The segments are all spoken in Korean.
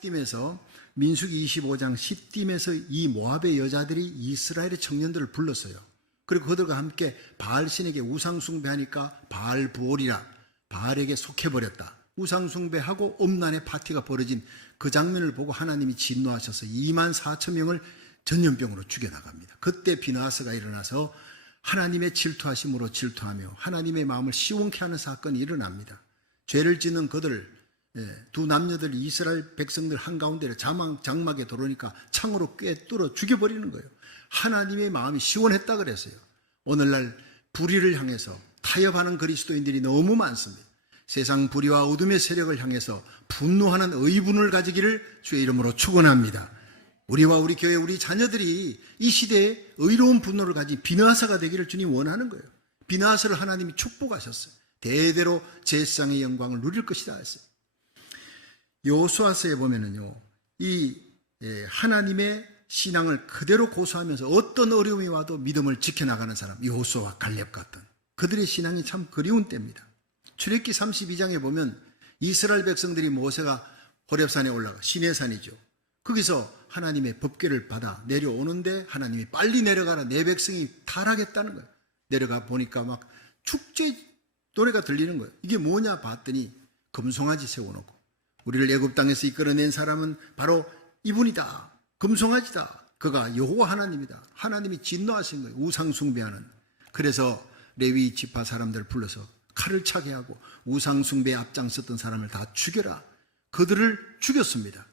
시딤에서 민수기 25장 시딤에서 이 모압의 여자들이 이스라엘의 청년들을 불렀어요. 그리고 그들과 함께 바알신에게 우상숭배하니까 바알부올이라 바알에게 속해버렸다. 우상숭배하고 음란의 파티가 벌어진 그 장면을 보고 하나님이 진노하셔서 2만 4천 명을 전염병으로 죽여나갑니다. 그때 비느하스가 일어나서 하나님의 질투하심으로 질투하며 하나님의 마음을 시원케 하는 사건이 일어납니다. 죄를 짓는 그들 두 남녀들 이스라엘 백성들 한가운데 장막에 들어오니까 창으로 꿰뚫어 죽여버리는 거예요. 하나님의 마음이 시원했다 그랬어요. 오늘날 불의를 향해서 타협하는 그리스도인들이 너무 많습니다. 세상 불의와 어둠의 세력을 향해서 분노하는 의분을 가지기를 주의 이름으로 축원합니다. 우리와 우리 교회 우리 자녀들이 이 시대에 의로운 분노를 가진 비느하사가 되기를 주님 원하는 거예요. 비느하사를 하나님이 축복하셨어요. 대대로 제사장의 영광을 누릴 것이다 했어요. 여호수아서에 보면은요, 이 하나님의 신앙을 그대로 고수하면서 어떤 어려움이 와도 믿음을 지켜나가는 사람, 여호수아와 갈렙 같은 그들의 신앙이 참 그리운 때입니다. 출애굽기 32장에 보면 이스라엘 백성들이 모세가 호렙산에 올라가 시내산이죠. 거기서 하나님의 법궤를 받아 내려오는데 하나님이 빨리 내려가라, 내 백성이 타락했다는 거예요. 내려가 보니까 막 축제 노래가 들리는 거예요. 이게 뭐냐 봤더니 금송아지 세워놓고 우리를 애굽 땅에서 이끌어낸 사람은 바로 이분이다. 금송아지다. 그가 여호와 하나님이다. 하나님이 진노하신 거예요. 우상 숭배하는. 그래서 레위 지파 사람들을 불러서 칼을 차게 하고 우상 숭배에 앞장섰던 사람을 다 죽여라. 그들을 죽였습니다.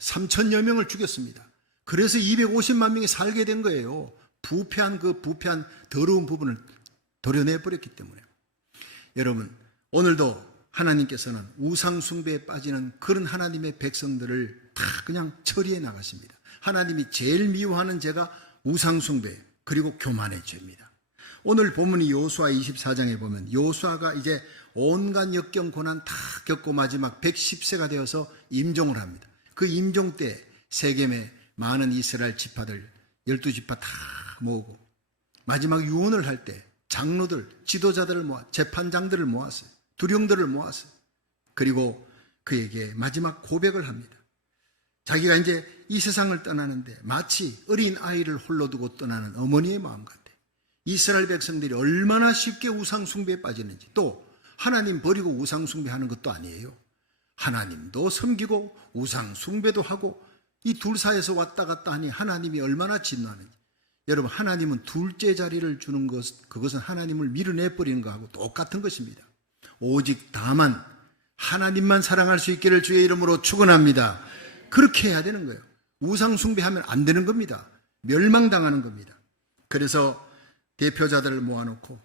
3천여 명을 죽였습니다. 그래서 250만 명이 살게 된 거예요. 부패한 더러운 부분을 도려내버렸기 때문에. 여러분, 오늘도 하나님께서는 우상 숭배에 빠지는 그런 하나님의 백성들을 다 그냥 처리해 나가십니다. 하나님이 제일 미워하는 죄가 우상 숭배 그리고 교만의 죄입니다. 오늘 본문이 여호수아 24장에 보면 여호수아가 이제 온갖 역경 고난 다 겪고 마지막 110세가 되어서 임종을 합니다. 그 임종 때 세겜의 많은 이스라엘 지파들 12지파 다 모으고 마지막 유언을 할 때 장로들, 지도자들을 모아 재판장들을 모았어요. 두령들을 모았어요. 그리고 그에게 마지막 고백을 합니다. 자기가 이제 이 세상을 떠나는데 마치 어린 아이를 홀로 두고 떠나는 어머니의 마음 같아. 이스라엘 백성들이 얼마나 쉽게 우상 숭배에 빠지는지, 또 하나님 버리고 우상 숭배하는 것도 아니에요. 하나님도 섬기고 우상 숭배도 하고 이 둘 사이에서 왔다 갔다 하니 하나님이 얼마나 진노하는지. 여러분, 하나님은 둘째 자리를 주는 것, 그것은 하나님을 밀어내버리는 것하고 똑같은 것입니다. 오직 다만 하나님만 사랑할 수 있기를 주의 이름으로 축원합니다. 그렇게 해야 되는 거예요. 우상 숭배하면 안 되는 겁니다. 멸망당하는 겁니다. 그래서 대표자들을 모아놓고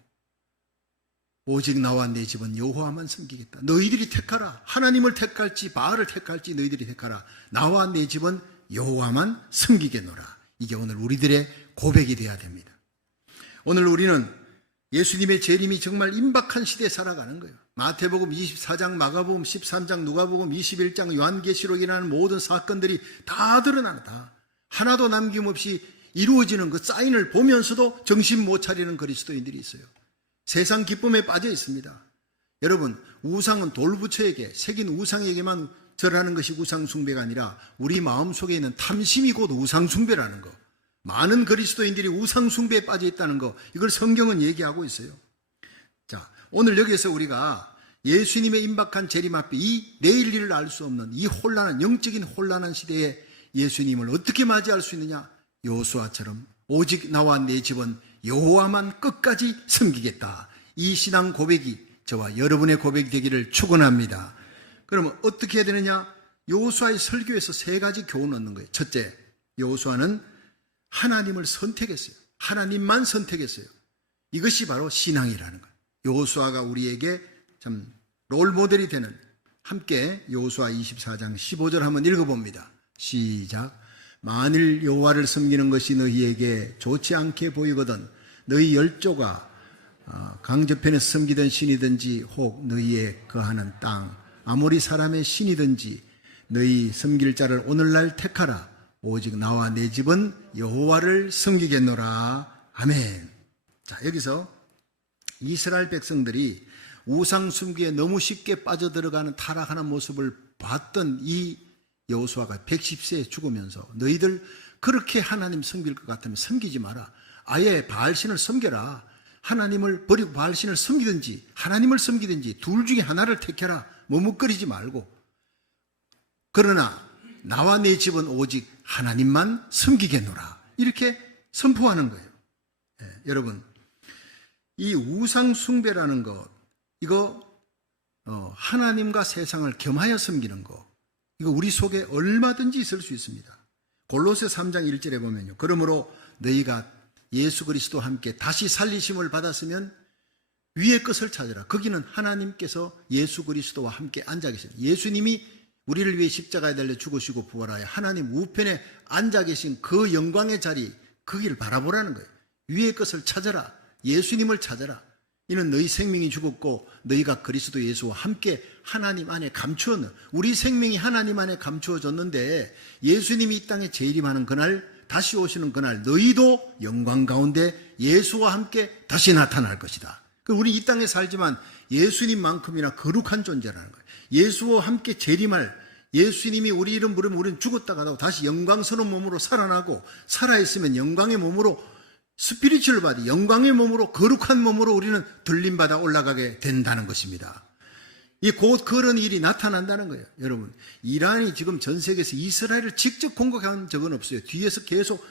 오직 나와 내 집은 여호와만 섬기겠다. 너희들이 택하라. 하나님을 택할지 바알을 택할지 너희들이 택하라. 나와 내 집은 여호와만 섬기겠노라. 이게 오늘 우리들의 고백이 돼야 됩니다. 오늘 우리는 예수님의 재림이 정말 임박한 시대에 살아가는 거예요. 마태복음 24장, 마가복음 13장, 누가복음 21장, 요한계시록이라는 모든 사건들이 다 드러난다. 하나도 남김없이 이루어지는 그 사인을 보면서도 정신 못 차리는 그리스도인들이 있어요. 세상 기쁨에 빠져 있습니다. 여러분, 우상은 돌부처에게 새긴 우상에게만 절하는 것이 우상 숭배가 아니라 우리 마음속에 있는 탐심이 곧 우상 숭배라는 거. 많은 그리스도인들이 우상 숭배에 빠져 있다는 거, 이걸 성경은 얘기하고 있어요. 자, 오늘 여기에서 우리가 예수님의 임박한 재림 앞에 이 내일 일을 알 수 없는 이 혼란한, 영적인 혼란한 시대에 예수님을 어떻게 맞이할 수 있느냐? 여호수아처럼 오직 나와 내 집은 여호와만 끝까지 섬기겠다. 이 신앙 고백이 저와 여러분의 고백이 되기를 축원합니다. 그러면 어떻게 해야 되느냐? 여호수아의 설교에서 세 가지 교훈을 얻는 거예요. 첫째, 여호수아는 하나님을 선택했어요. 하나님만 선택했어요. 이것이 바로 신앙이라는 거예요. 여호수아가 우리에게 참 롤모델이 되는, 함께 여호수아 24장 15절 한번 읽어봅니다. 시작. 만일 여호와를 섬기는 것이 너희에게 좋지 않게 보이거든 너희 열조가 강저편에서 섬기던 신이든지 혹 너희의 거하는 땅 아모리 사람의 신이든지 너희 섬길 자를 오늘날 택하라. 오직 나와 내 집은 여호와를 섬기겠노라. 아멘. 자, 여기서 이스라엘 백성들이 우상 숭배에 너무 쉽게 빠져들어가는 타락하는 모습을 봤던 이 여호수아가 110세에 죽으면서 너희들 그렇게 하나님 섬길 것 같으면 섬기지 마라. 아예 바알신을 섬겨라. 하나님을 버리고 바알신을 섬기든지 하나님을 섬기든지 둘 중에 하나를 택해라. 머뭇거리지 말고. 그러나 나와 내 집은 오직 하나님만 섬기겠노라. 이렇게 선포하는 거예요. 여러분, 이 우상 숭배라는 것, 이거 하나님과 세상을 겸하여 섬기는 것, 이거 우리 속에 얼마든지 있을 수 있습니다. 골로새 3장 1절에 보면요. 그러므로 너희가 예수 그리스도와 함께 다시 살리심을 받았으면 위의 것을 찾으라. 거기는 하나님께서 예수 그리스도와 함께 앉아 계십니다. 예수님이 우리를 위해 십자가에 달려 죽으시고 부활하여 하나님 우편에 앉아 계신 그 영광의 자리, 거기를 바라보라는 거예요. 위의 것을 찾아라. 예수님을 찾아라. 이는 너희 생명이 죽었고 너희가 그리스도 예수와 함께 하나님 안에 감추었는, 우리 생명이 하나님 안에 감추어졌는데 예수님이 이 땅에 재림하는 그날, 다시 오시는 그날 너희도 영광 가운데 예수와 함께 다시 나타날 것이다. 우리 이 땅에 살지만 예수님만큼이나 거룩한 존재라는 거예요. 예수와 함께 재림할, 예수님이 우리 이름 부르면 우리는 죽었다가도 다시 영광스러운 몸으로 살아나고, 살아있으면 영광의 몸으로 스피리추얼 바디, 영광의 몸으로, 거룩한 몸으로 우리는 들림받아 올라가게 된다는 것입니다. 이 곧 그런 일이 나타난다는 거예요. 여러분, 이란이 지금 전 세계에서 이스라엘을 직접 공격한 적은 없어요. 뒤에서 계속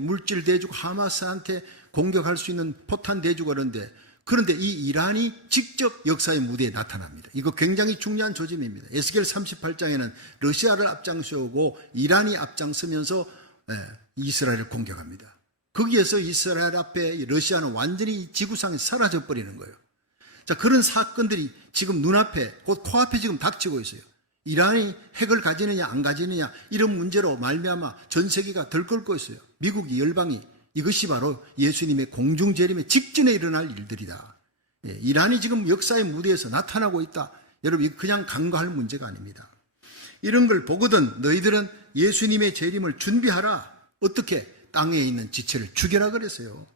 물질 대주고 하마스한테 공격할 수 있는 포탄 대주고 그런데 이 이란이 직접 역사의 무대에 나타납니다. 이거 굉장히 중요한 조짐입니다. 에스겔 38장에는 러시아를 앞장세우고 이란이 앞장서면서 이스라엘을 공격합니다. 거기에서 이스라엘 앞에 러시아는 완전히 지구상에서 사라져버리는 거예요. 자, 그런 사건들이 지금 눈앞에, 곧 코앞에 지금 닥치고 있어요. 이란이 핵을 가지느냐 안 가지느냐 이런 문제로 말미암아 전 세계가 들끓고 있어요. 미국이, 열방이. 이것이 바로 예수님의 공중재림의 직전에 일어날 일들이다. 이란이 지금 역사의 무대에서 나타나고 있다. 여러분, 이거 그냥 간과할 문제가 아닙니다. 이런 걸 보거든 너희들은 예수님의 재림을 준비하라. 어떻게? 땅에 있는 지체를 죽여라 그랬어요.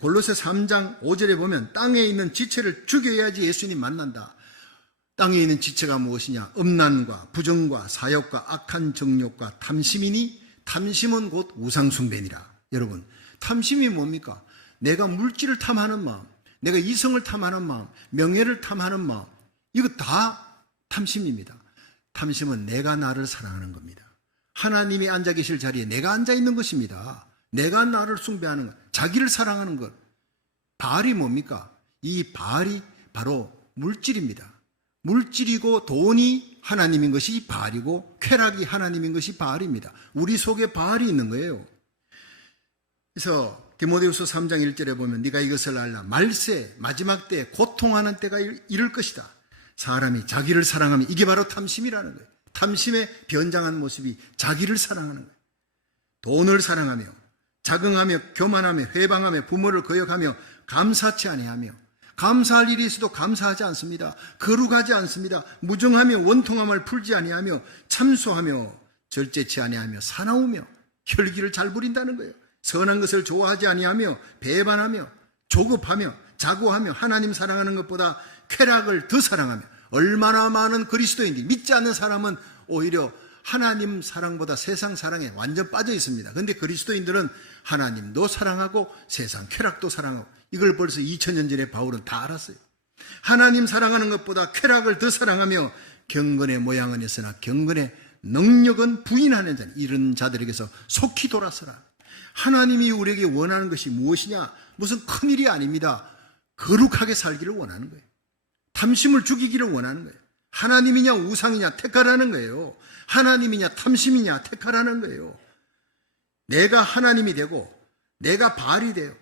골로새 3장 5절에 보면 땅에 있는 지체를 죽여야지 예수님 만난다. 땅에 있는 지체가 무엇이냐? 음란과 부정과 사욕과 악한 정욕과 탐심이니 탐심은 곧 우상숭배니라. 여러분, 탐심이 뭡니까? 내가 물질을 탐하는 마음, 내가 이성을 탐하는 마음, 명예를 탐하는 마음, 이거 다 탐심입니다. 탐심은 내가 나를 사랑하는 겁니다. 하나님이 앉아 계실 자리에 내가 앉아 있는 것입니다. 내가 나를 숭배하는 것, 자기를 사랑하는 것. 바알이 뭡니까? 이 바알이 바로 물질입니다. 물질이고 돈이 하나님인 것이 바알이고 쾌락이 하나님인 것이 바알입니다. 우리 속에 바알이 있는 거예요. 그래서 디모데후서 3장 1절에 보면 네가 이것을 알라. 말세 마지막 때에 고통하는 때가 이를 것이다. 사람이 자기를 사랑하면, 이게 바로 탐심이라는 거예요. 탐심의 변장한 모습이 자기를 사랑하는 거예요. 돈을 사랑하며 자긍하며 교만하며 회방하며 부모를 거역하며 감사치 아니하며, 감사할 일이 있어도 감사하지 않습니다. 거룩하지 않습니다. 무정하며 원통함을 풀지 아니하며 참소하며 절제치 아니하며 사나우며 혈기를 잘 부린다는 거예요. 선한 것을 좋아하지 아니하며 배반하며 조급하며 자고하며 하나님 사랑하는 것보다 쾌락을 더 사랑하며. 얼마나 많은 그리스도인들이, 믿지 않는 사람은 오히려 하나님 사랑보다 세상 사랑에 완전 빠져 있습니다. 그런데 그리스도인들은 하나님도 사랑하고 세상 쾌락도 사랑하고, 이걸 벌써 2000년 전에 바울은 다 알았어요. 하나님 사랑하는 것보다 쾌락을 더 사랑하며 경건의 모양은 있으나 경건의 능력은 부인하는 자니 이런 자들에게서 속히 돌아서라. 하나님이 우리에게 원하는 것이 무엇이냐? 무슨 큰일이 아닙니다. 거룩하게 살기를 원하는 거예요. 탐심을 죽이기를 원하는 거예요. 하나님이냐 우상이냐 택하라는 거예요. 하나님이냐 탐심이냐 택하라는 거예요. 내가 하나님이 되고 내가 바알이 돼요.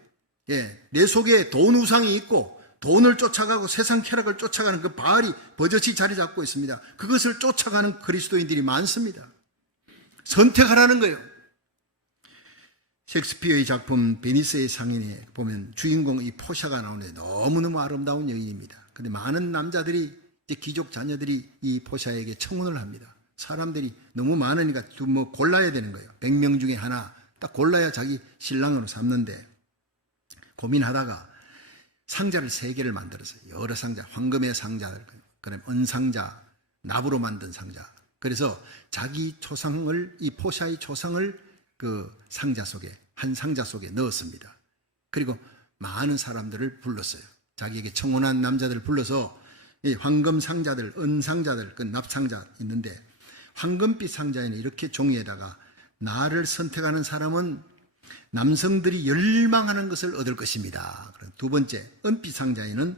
내 속에 돈 우상이 있고 돈을 쫓아가고 세상 쾌락을 쫓아가는 그 바알이 버젓이 자리 잡고 있습니다. 그것을 쫓아가는 그리스도인들이 많습니다. 선택하라는 거예요. 셰익스피어의 작품 베니스의 상인에 보면 주인공 이 포샤가 나오는데 너무너무 아름다운 여인입니다. 그런데 많은 남자들이, 이제 귀족 자녀들이 이 포샤에게 청혼을 합니다. 사람들이 너무 많으니까 뭐 골라야 되는 거예요. 100명 중에 하나 딱 골라야 자기 신랑으로 삼는데, 고민하다가 상자를 3개를 만들었어요. 여러 상자, 황금의 상자, 그다음에 은상자, 납으로 만든 상자, 그래서 자기 초상을, 이 포샤의 초상을 그 상자 속에, 한 상자 속에 넣었습니다. 그리고 많은 사람들을 불렀어요. 자기에게 청혼한 남자들을 불러서 이 황금 상자들, 은 상자들, 그 납상자 있는데 황금빛 상자에는 이렇게 종이에다가 나를 선택하는 사람은 남성들이 열망하는 것을 얻을 것입니다. 두 번째, 은빛 상자에는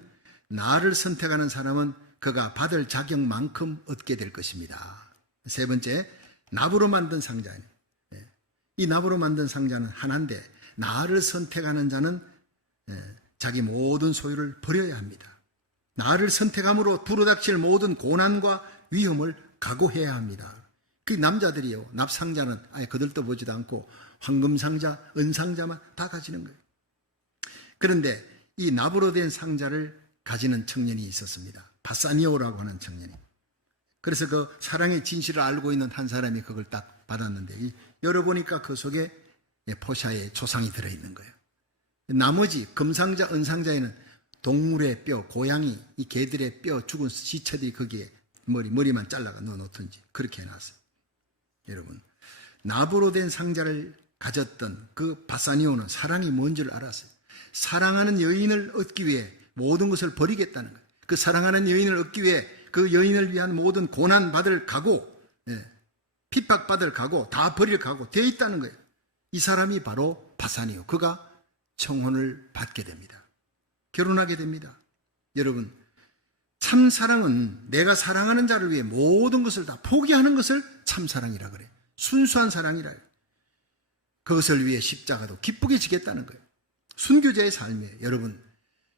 나를 선택하는 사람은 그가 받을 자격만큼 얻게 될 것입니다. 세 번째, 납으로 만든 상자에는, 이 납으로 만든 상자는 하나인데 나를 선택하는 자는 자기 모든 소유를 버려야 합니다. 나를 선택함으로 두루닥칠 모든 고난과 위험을 각오해야 합니다. 그 남자들이요, 납상자는 아예 거들떠 보지도 않고 황금상자, 은상자만 다 가지는 거예요. 그런데 이 납으로 된 상자를 가지는 청년이 있었습니다. 바사니오라고 하는 청년이. 그래서 그 사랑의 진실을 알고 있는 한 사람이 그걸 딱 받았는데 열어보니까 그 속에 포샤의 초상이 들어있는 거예요. 나머지 금상자, 은상자에는 동물의 뼈, 고양이, 이 개들의 뼈, 죽은 시체들이 거기에 머리만 잘라가 넣어놓든지 그렇게 해놨어요. 여러분, 납으로 된 상자를 가졌던 그 바사니오는 사랑이 뭔지를 알았어요. 사랑하는 여인을 얻기 위해 모든 것을 버리겠다는 거예요. 그 사랑하는 여인을 얻기 위해 그 여인을 위한 모든 고난받을 각오, 핍박받을 각오, 다 버릴 각오 되어 있다는 거예요. 이 사람이 바로 바사니오. 그가 청혼을 받게 됩니다. 결혼하게 됩니다. 여러분, 참 사랑은 내가 사랑하는 자를 위해 모든 것을 다 포기하는 것을 참 사랑이라 그래요. 순수한 사랑이라 해요. 그것을 위해 십자가도 기쁘게 지겠다는 거예요. 순교자의 삶이에요. 여러분,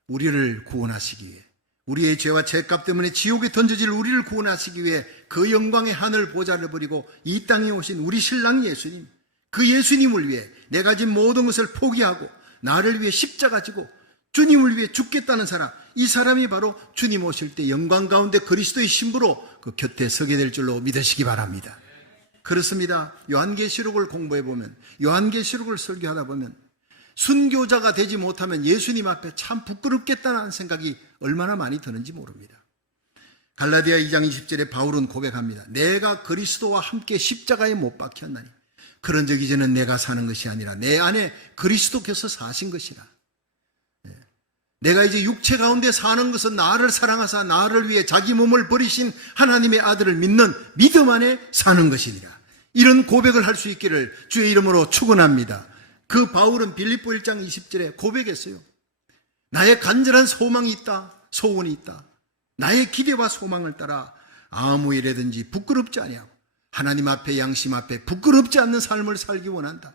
우리를 구원하시기 위해, 우리의 죄와 죄값 때문에 지옥에 던져질 우리를 구원하시기 위해 그 영광의 하늘 보좌를 버리고 이 땅에 오신 우리 신랑 예수님, 그 예수님을 위해 내가 진 모든 것을 포기하고 나를 위해 십자가 지고 주님을 위해 죽겠다는 사람, 이 사람이 바로 주님 오실 때 영광 가운데 그리스도의 신부로 그 곁에 서게 될 줄로 믿으시기 바랍니다. 그렇습니다. 요한계시록을 공부해 보면, 요한계시록을 설교하다 보면 순교자가 되지 못하면 예수님 앞에 참 부끄럽겠다는 생각이 얼마나 많이 드는지 모릅니다. 갈라디아 2장 20절에 바울은 고백합니다. 내가 그리스도와 함께 십자가에 못 박혔나니 그런 적 이제는 내가 사는 것이 아니라 내 안에 그리스도께서 사신 것이라. 내가 이제 육체 가운데 사는 것은 나를 사랑하사 나를 위해 자기 몸을 버리신 하나님의 아들을 믿는 믿음 안에 사는 것이니라. 이런 고백을 할 수 있기를 주의 이름으로 축원합니다. 그 바울은 빌립보 1장 20절에 고백했어요. 나의 간절한 소망이 있다, 소원이 있다. 나의 기대와 소망을 따라 아무 일에든지 부끄럽지 아니하고 하나님 앞에, 양심 앞에 부끄럽지 않는 삶을 살기 원한다.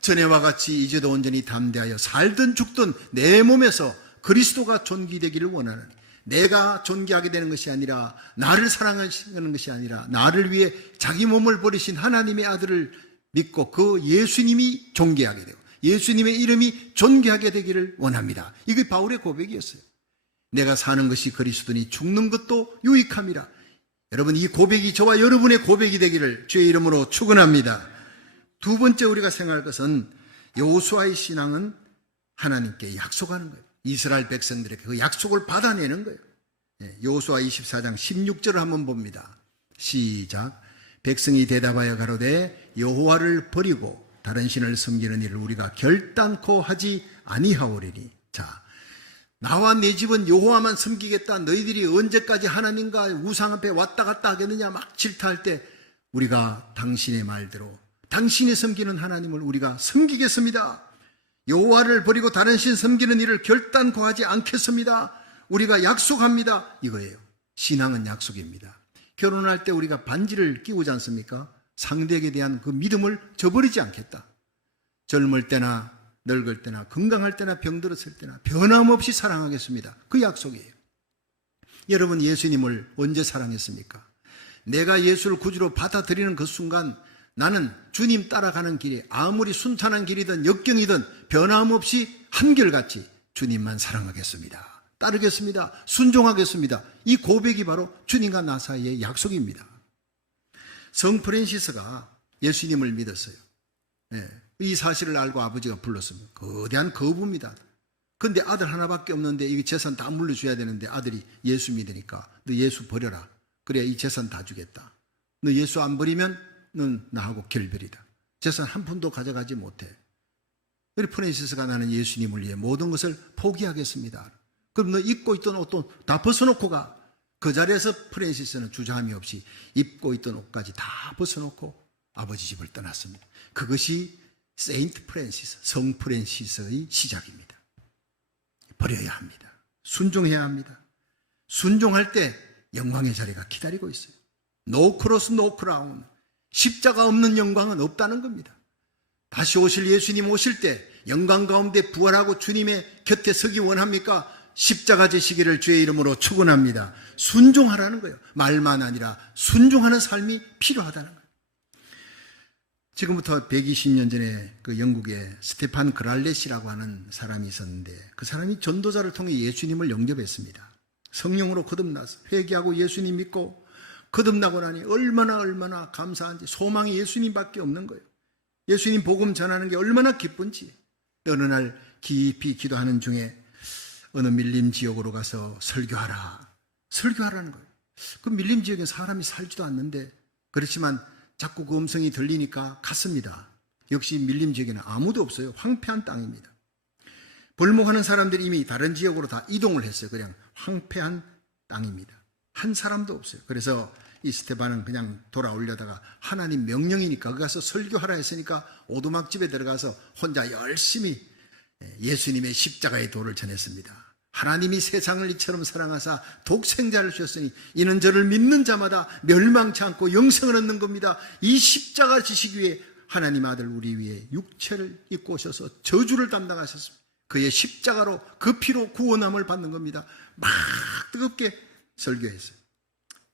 전에와 같이 이제도 온전히 담대하여 살든 죽든 내 몸에서 그리스도가 존귀되기를 원하는, 내가 존귀하게 되는 것이 아니라, 나를 사랑하시는 것이 아니라 나를 위해 자기 몸을 버리신 하나님의 아들을 믿고 그 예수님이 존귀하게 되고 예수님의 이름이 존귀하게 되기를 원합니다. 이게 바울의 고백이었어요. 내가 사는 것이 그리스도니 죽는 것도 유익함이라. 여러분, 이 고백이 저와 여러분의 고백이 되기를 주의 이름으로 축원합니다. 두 번째 우리가 생각할 것은 여호수아의 신앙은 하나님께 약속하는 거예요. 이스라엘 백성들에게 그 약속을 받아내는 거예요. 여호수아 24장 16절을 한번 봅니다. 시작. 백성이 대답하여 가로되 여호와를 버리고 다른 신을 섬기는 일을 우리가 결단코 하지 아니하오리니. 자, 나와 내 집은 여호와만 섬기겠다. 너희들이 언제까지 하나님과 우상 앞에 왔다 갔다 하겠느냐 막 질타할 때 우리가 당신의 말대로 당신이 섬기는 하나님을 우리가 섬기겠습니다. 여호와를 버리고 다른 신 섬기는 일을 결단코 하지 않겠습니다. 우리가 약속합니다. 이거예요. 신앙은 약속입니다. 결혼할 때 우리가 반지를 끼우지 않습니까? 상대에게 대한 그 믿음을 저버리지 않겠다. 젊을 때나 늙을 때나 건강할 때나 병들었을 때나 변함없이 사랑하겠습니다. 그 약속이에요. 여러분, 예수님을 언제 사랑했습니까? 내가 예수를 구주로 받아들이는 그 순간 나는 주님 따라가는 길이 아무리 순탄한 길이든 역경이든 변함없이 한결같이 주님만 사랑하겠습니다. 따르겠습니다. 순종하겠습니다. 이 고백이 바로 주님과 나 사이의 약속입니다. 성 프란시스가 예수님을 믿었어요. 이 사실을 알고 아버지가 불렀습니다. 거대한 거부입니다. 근데 아들 하나밖에 없는데 이 재산 다 물려줘야 되는데 아들이 예수 믿으니까 너 예수 버려라. 그래야 이 재산 다 주겠다. 너 예수 안 버리면 넌 나하고 결별이다. 재산 한 푼도 가져가지 못해. 우리 프랜시스가 나는 예수님을 위해 모든 것을 포기하겠습니다. 그럼 너 입고 있던 옷도 다 벗어놓고 가. 그 자리에서 프랜시스는 주저함이 없이 입고 있던 옷까지 다 벗어놓고 아버지 집을 떠났습니다. 그것이 세인트 프랜시스, 성 프랜시스의 시작입니다. 버려야 합니다. 순종해야 합니다. 순종할 때 영광의 자리가 기다리고 있어요. 노 크로스 노 크라운. 십자가 없는 영광은 없다는 겁니다. 다시 오실 예수님 오실 때 영광 가운데 부활하고 주님의 곁에 서기 원합니까? 십자가 지시기를 주의 이름으로 축원합니다. 순종하라는 거예요. 말만 아니라 순종하는 삶이 필요하다는 거예요. 지금부터 120년 전에 그 영국에 스테판 그랄렛이라고 하는 사람이 있었는데 그 사람이 전도자를 통해 예수님을 영접했습니다. 성령으로 거듭나서 회개하고 예수님 믿고 거듭나고 나니 얼마나 감사한지, 소망이 예수님밖에 없는 거예요. 예수님 복음 전하는 게 얼마나 기쁜지. 어느 날 깊이 기도하는 중에 어느 밀림 지역으로 가서 설교하라는 거예요. 그 밀림 지역엔 사람이 살지도 않는데, 그렇지만 자꾸 그 음성이 들리니까 갔습니다. 역시 밀림 지역에는 아무도 없어요. 황폐한 땅입니다. 벌목하는 사람들이 이미 다른 지역으로 다 이동을 했어요. 그냥 황폐한 땅입니다. 한 사람도 없어요. 그래서 이 스테반은 그냥 돌아오려다가 하나님 명령이니까 거기 가서 설교하라 했으니까 오두막집에 들어가서 혼자 열심히 예수님의 십자가의 도를 전했습니다. 하나님이 세상을 이처럼 사랑하사 독생자를 주셨으니 이는 저를 믿는 자마다 멸망치 않고 영생을 얻는 겁니다. 이 십자가 지시기 위해 하나님 아들 우리 위해 육체를 입고 오셔서 저주를 담당하셨습니다. 그의 십자가로 그 피로 구원함을 받는 겁니다. 막 뜨겁게 설교했어요.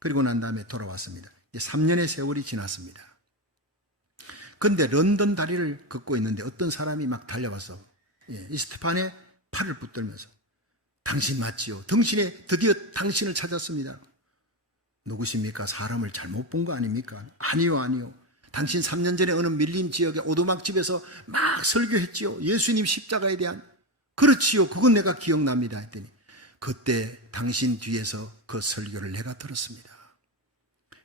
그리고 난 다음에 돌아왔습니다. 이제 3년의 세월이 지났습니다. 그런데 런던 다리를 걷고 있는데 어떤 사람이 막 달려와서 이 스테판의 팔을 붙들면서 당신 맞지요? 드디어 당신을 찾았습니다. 누구십니까? 사람을 잘못 본 거 아닙니까? 아니요. 당신 3년 전에 어느 밀림 지역의 오두막집에서 막 설교했지요. 예수님 십자가에 대한. 그렇지요. 그건 내가 기억납니다. 했더니 그때 당신 뒤에서 그 설교를 내가 들었습니다.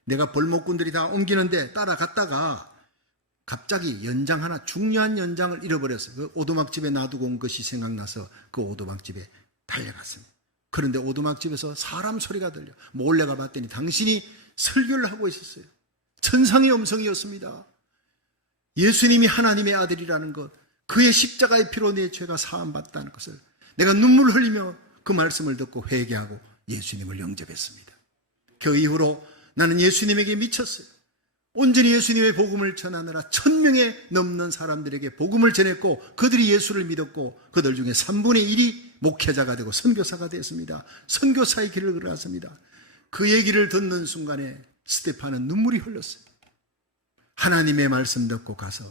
내가 벌목꾼들이 다 옮기는데 따라갔다가 갑자기 연장 하나, 중요한 연장을 잃어버렸어요. 그 오두막집에 놔두고 온 것이 생각나서 그 오두막집에 달려갔습니다. 그런데 오두막집에서 사람 소리가 들려 몰래 가봤더니 당신이 설교를 하고 있었어요. 천상의 음성이었습니다. 예수님이 하나님의 아들이라는 것, 그의 십자가의 피로 내 죄가 사함받다는 것을 내가 눈물 흘리며 그 말씀을 듣고 회개하고 예수님을 영접했습니다. 그 이후로 나는 예수님에게 미쳤어요. 온전히 예수님의 복음을 전하느라 1000명에 넘는 사람들에게 복음을 전했고 그들이 예수를 믿었고 그들 중에 3분의 1이 목회자가 되고 선교사가 되었습니다. 선교사의 길을 걸어갔습니다. 그 얘기를 듣는 순간에 스테판은 눈물이 흘렀어요. 하나님의 말씀 듣고 가서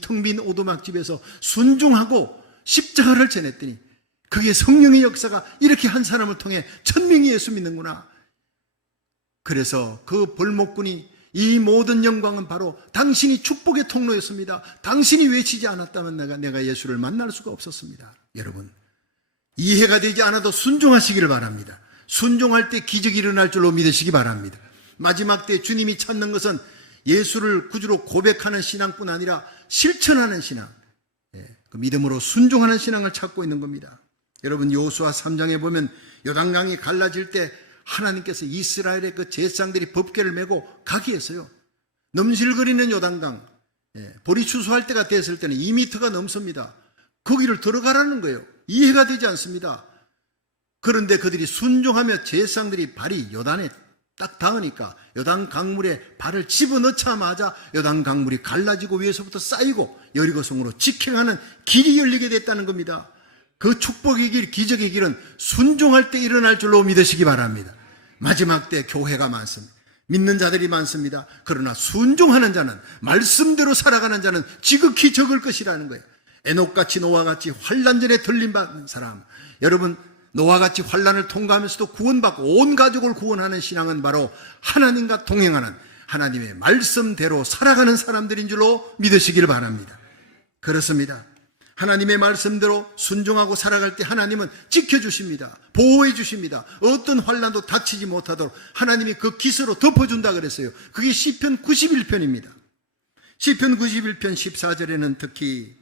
텅 빈 오두막집에서 순종하고 십자가를 전했더니 그게 성령의 역사가 이렇게 한 사람을 통해 1000명이 예수 믿는구나. 그래서 그 벌목꾼이 이 모든 영광은 바로 당신이 축복의 통로였습니다. 당신이 외치지 않았다면 내가 예수를 만날 수가 없었습니다. 여러분, 이해가 되지 않아도 순종하시기를 바랍니다. 순종할 때 기적이 일어날 줄로 믿으시기 바랍니다. 마지막 때 주님이 찾는 것은 예수를 구주로 고백하는 신앙뿐 아니라 실천하는 신앙, 그 믿음으로 순종하는 신앙을 찾고 있는 겁니다. 여러분, 여호수아 3장에 보면 요단강이 갈라질 때 하나님께서 이스라엘의 그 제사장들이 법궤를 메고 가게 했어요. 넘실거리는 요단강, 보리 추수할 때가 됐을 때는 2m가 넘습니다. 거기를 들어가라는 거예요. 이해가 되지 않습니다. 그런데 그들이 순종하며 제사장들이 발이 요단에 딱 닿으니까 요단 강물에 발을 집어넣자마자 요단 강물이 갈라지고 위에서부터 쌓이고 여리고성으로 직행하는 길이 열리게 됐다는 겁니다. 그 축복의 길, 기적의 길은 순종할 때 일어날 줄로 믿으시기 바랍니다. 마지막 때 교회가 많습니다. 믿는 자들이 많습니다. 그러나 순종하는 자는, 말씀대로 살아가는 자는 지극히 적을 것이라는 거예요. 에녹같이 노아같이 환난전에 들림받는 사람, 여러분, 노아같이 환난을 통과하면서도 구원받고 온 가족을 구원하는 신앙은 바로 하나님과 동행하는, 하나님의 말씀대로 살아가는 사람들인 줄로 믿으시기를 바랍니다. 그렇습니다. 하나님의 말씀대로 순종하고 살아갈 때 하나님은 지켜주십니다. 보호해 주십니다. 어떤 환난도 닥치지 못하도록 하나님이 그 기서로 덮어준다 그랬어요. 그게 시편 91편입니다. 시편 91편 14절에는 특히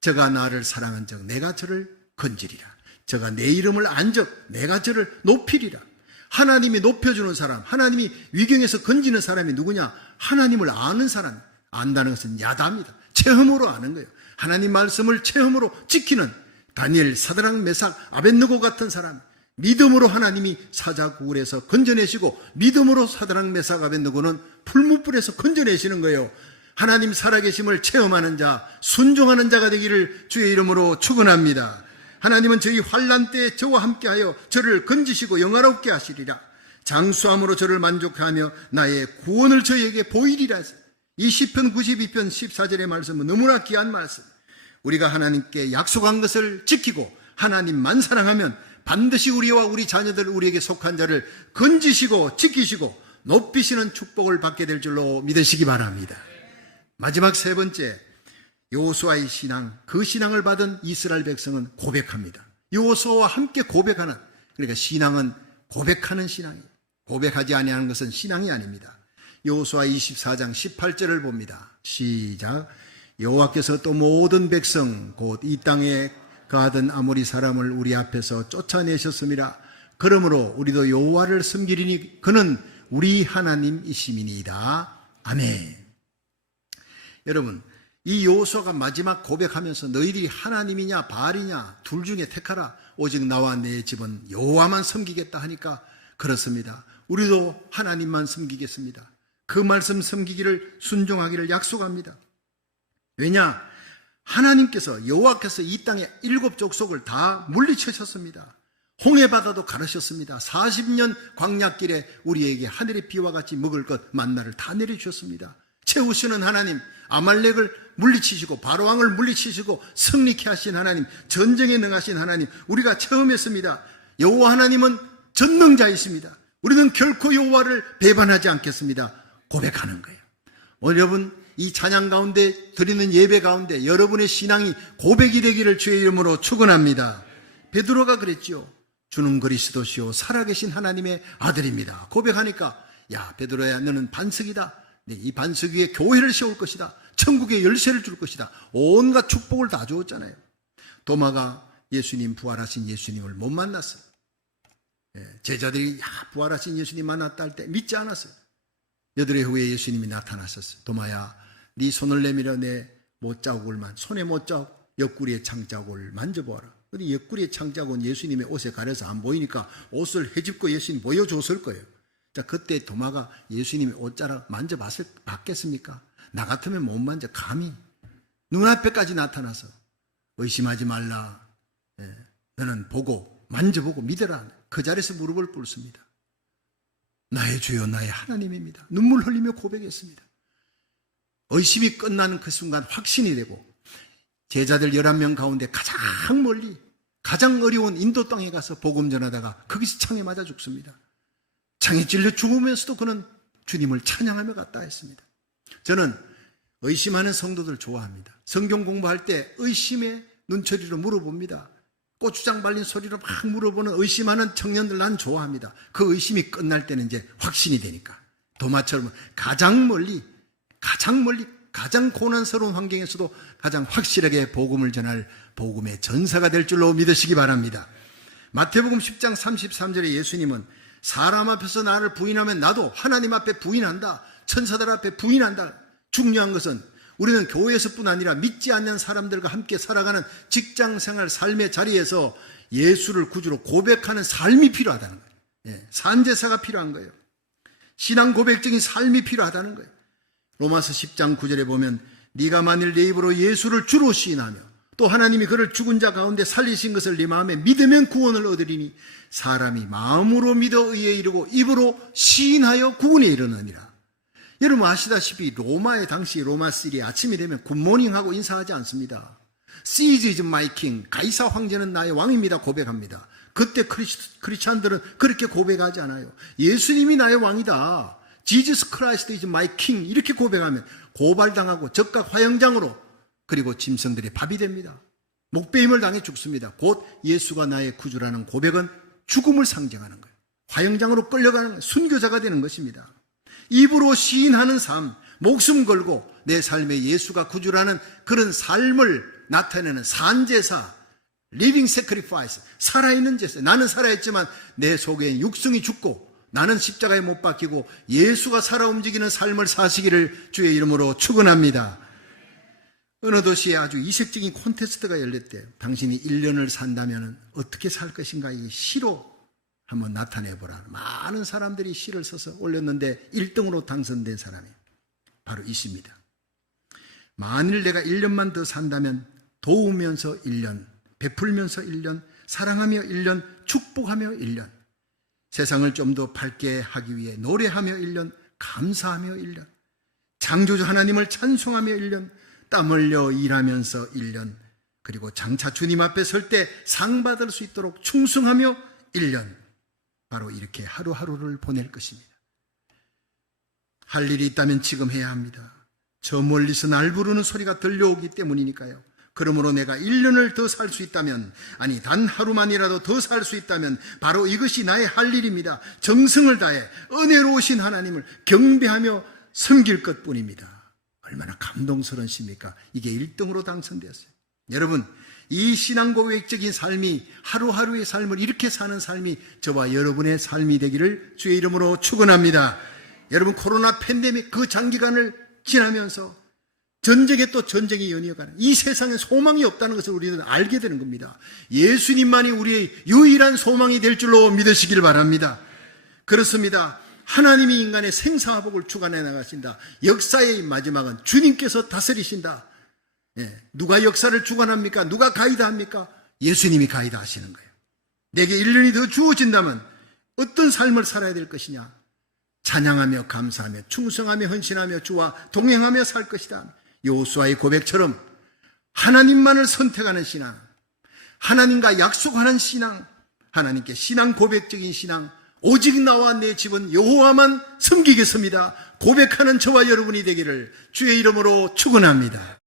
저가 나를 사랑한 적 내가 저를 건지리라. 저가 내 이름을 안 적 내가 저를 높이리라. 하나님이 높여주는 사람, 하나님이 위경에서 건지는 사람이 누구냐? 하나님을 아는 사람. 안다는 것은 야다입니다. 체험으로 아는 거예요. 하나님 말씀을 체험으로 지키는 다니엘, 사드락, 메삭, 아벳느고 같은 사람, 믿음으로 하나님이 사자굴에서 건져내시고 믿음으로 사드락, 메삭, 아벳느고는 풀무불에서 건져내시는 거예요. 하나님 살아계심을 체험하는 자, 순종하는 자가 되기를 주의 이름으로 축원합니다. 하나님은 저희 환난 때에 저와 함께하여 저를 건지시고 영화롭게 하시리라. 장수함으로 저를 만족하며 나의 구원을 저에게 보이리라. 이 시편 92편 14절의 말씀은 너무나 귀한 말씀. 우리가 하나님께 약속한 것을 지키고 하나님만 사랑하면 반드시 우리와 우리 자녀들, 우리에게 속한 자를 건지시고 지키시고 높이시는 축복을 받게 될 줄로 믿으시기 바랍니다. 마지막 세 번째, 여호수아의 신앙, 그 신앙을 받은 이스라엘 백성은 고백합니다. 여호수아와 함께 고백하는, 그러니까 신앙은 고백하는 신앙이에요. 고백하지 아니하는 것은 신앙이 아닙니다. 여호수아 24장 18절을 봅니다. 시작. 여호와께서 또 모든 백성 곧 이 땅에 거하던 아모리 사람을 우리 앞에서 쫓아내셨음이라. 그러므로 우리도 여호와를 섬기리니 그는 우리 하나님이심이니이다. 아멘. 여러분, 이 여호수아가 마지막 고백하면서 너희들이 하나님이냐 바알이냐 둘 중에 택하라. 오직 나와 내 집은 여호와만 섬기겠다 하니까 그렇습니다. 우리도 하나님만 섬기겠습니다. 그 말씀 섬기기를 순종하기를 약속합니다. 왜냐? 하나님께서 여호와께서 이 땅의 7 족속을 다 물리치셨습니다. 홍해바다도 가르셨습니다. 40년 광야길에 우리에게 하늘의 비와 같이 먹을 것 만나를 다 내려주셨습니다. 채우시는 하나님, 아말렉을 물리치시고 바로왕을 물리치시고 승리케 하신 하나님, 전쟁에 능하신 하나님, 우리가 체험했습니다. 여호와 하나님은 전능자이십니다. 우리는 결코 여호와를 배반하지 않겠습니다. 고백하는 거예요. 여러분, 이 찬양 가운데 드리는 예배 가운데 여러분의 신앙이 고백이 되기를 주의 이름으로 축원합니다. 베드로가 그랬죠. 주는 그리스도시요 살아계신 하나님의 아들입니다. 고백하니까 야 베드로야 너는 반석이다. 이 반석 위에 교회를 세울 것이다. 천국의 열쇠를 줄 것이다. 온갖 축복을 다 주었잖아요. 도마가 예수님, 부활하신 예수님을 못 만났어요. 제자들이 부활하신 예수님 만났다 할 때 믿지 않았어요. 8일 후에 예수님이 나타나셨어요. 도마야, 네 손을 내밀어 내 못자국을 손에 못자국, 옆구리의 창자국을 만져보아라. 근데 옆구리의 창자국은 예수님의 옷에 가려서 안 보이니까 옷을 헤집고 예수님 보여줬을 거예요. 자, 그때 도마가 예수님의 옷자락 봤겠습니까? 나 같으면 못 만져. 감히 눈앞에까지 나타나서 의심하지 말라. 너는 보고 만져보고 믿어라. 그 자리에서 무릎을 꿇습니다. 나의 주여 나의 하나님입니다. 눈물 흘리며 고백했습니다. 의심이 끝나는 그 순간 확신이 되고 제자들 11명 가운데 가장 멀리 가장 어려운 인도 땅에 가서 복음 전하다가 거기서 창에 맞아 죽습니다. 창에 찔려 죽으면서도 그는 주님을 찬양하며 갔다 했습니다. 저는 의심하는 성도들 좋아합니다. 성경 공부할 때 의심의 눈초리로 물어봅니다. 고추장 발린 소리로 막 물어보는 의심하는 청년들 난 좋아합니다. 그 의심이 끝날 때는 이제 확신이 되니까. 도마처럼 가장 멀리 가장 고난스러운 환경에서도 가장 확실하게 복음을 전할 복음의 전사가 될 줄로 믿으시기 바랍니다. 마태복음 10장 33절에 예수님은 사람 앞에서 나를 부인하면 나도 하나님 앞에 부인한다. 천사들 앞에 부인한다. 중요한 것은 우리는 교회에서뿐 아니라 믿지 않는 사람들과 함께 살아가는 직장생활 삶의 자리에서 예수를 구주로 고백하는 삶이 필요하다는 거예요. 산제사가 필요한 거예요. 신앙 고백적인 삶이 필요하다는 거예요. 로마서 10장 9절에 보면 네가 만일 내 입으로 예수를 주로 시인하며 또 하나님이 그를 죽은 자 가운데 살리신 것을 네 마음에 믿으면 구원을 얻으리니 사람이 마음으로 믿어 의에 이르고 입으로 시인하여 구원에 이르느니라. 여러분 아시다시피 로마의 당시 로마 시리 아침이 되면 굿모닝하고 인사하지 않습니다. Caesar is my king. 가이사 황제는 나의 왕입니다. 고백합니다. 그때 크리스찬들은 그렇게 고백하지 않아요. 예수님이 나의 왕이다. Jesus Christ is my king. 이렇게 고백하면 고발당하고 적각 화형장으로 그리고 짐승들의 밥이 됩니다. 목베임을 당해 죽습니다. 곧 예수가 나의 구주라는 고백은 죽음을 상징하는 거예요. 화영장으로 끌려가는 순교자가 되는 것입니다. 입으로 시인하는 삶, 목숨 걸고 내 삶에 예수가 구주라는 그런 삶을 나타내는 산제사, 리빙 세크리파이스, 살아있는 제사. 나는 살아있지만 내 속에 육성이 죽고 나는 십자가에 못 박히고 예수가 살아 움직이는 삶을 사시기를 주의 이름으로 축원합니다. 어느 도시에 아주 이색적인 콘테스트가 열렸대요. 당신이 1년을 산다면 어떻게 살 것인가, 이 시로 한번 나타내보라. 많은 사람들이 시를 써서 올렸는데 1등으로 당선된 사람이 바로 이 시입니다. 만일 내가 1년만 더 산다면 도우면서 1년, 베풀면서 1년, 사랑하며 1년, 축복하며 1년, 세상을 좀 더 밝게 하기 위해 노래하며 1년, 감사하며 1년, 창조주 하나님을 찬송하며 1년, 땀 흘려 일하면서 1년, 그리고 장차 주님 앞에 설 때 상 받을 수 있도록 충성하며 1년, 바로 이렇게 하루하루를 보낼 것입니다. 할 일이 있다면 지금 해야 합니다. 저 멀리서 날 부르는 소리가 들려오기 때문이니까요. 그러므로 내가 1년을 더 살 수 있다면, 아니 단 하루만이라도 더 살 수 있다면 바로 이것이 나의 할 일입니다. 정성을 다해 은혜로우신 하나님을 경배하며 섬길 것뿐입니다. 얼마나 감동스러우십니까? 이게 1등으로 당선되었어요. 여러분, 이 신앙고백적인 삶이, 하루하루의 삶을 이렇게 사는 삶이 저와 여러분의 삶이 되기를 주의 이름으로 축원합니다. 여러분, 코로나 팬데믹 그 장기간을 지나면서 전쟁에 또 전쟁이 연이어가는 이 세상에 소망이 없다는 것을 우리는 알게 되는 겁니다. 예수님만이 우리의 유일한 소망이 될 줄로 믿으시길 바랍니다. 그렇습니다. 하나님이 인간의 생사화복을 주관해 나가신다. 역사의 마지막은 주님께서 다스리신다. 누가 역사를 주관합니까? 누가 가이드합니까? 예수님이 가이드하시는 거예요. 내게 1년이 더 주어진다면 어떤 삶을 살아야 될 것이냐? 찬양하며 감사하며 충성하며 헌신하며 주와 동행하며 살 것이다. 여호수아의 고백처럼 하나님만을 선택하는 신앙, 하나님과 약속하는 신앙, 하나님께 신앙 고백적인 신앙, 오직 나와 내 집은 여호와만 섬기겠습니다. 고백하는 저와 여러분이 되기를 주의 이름으로 축원합니다.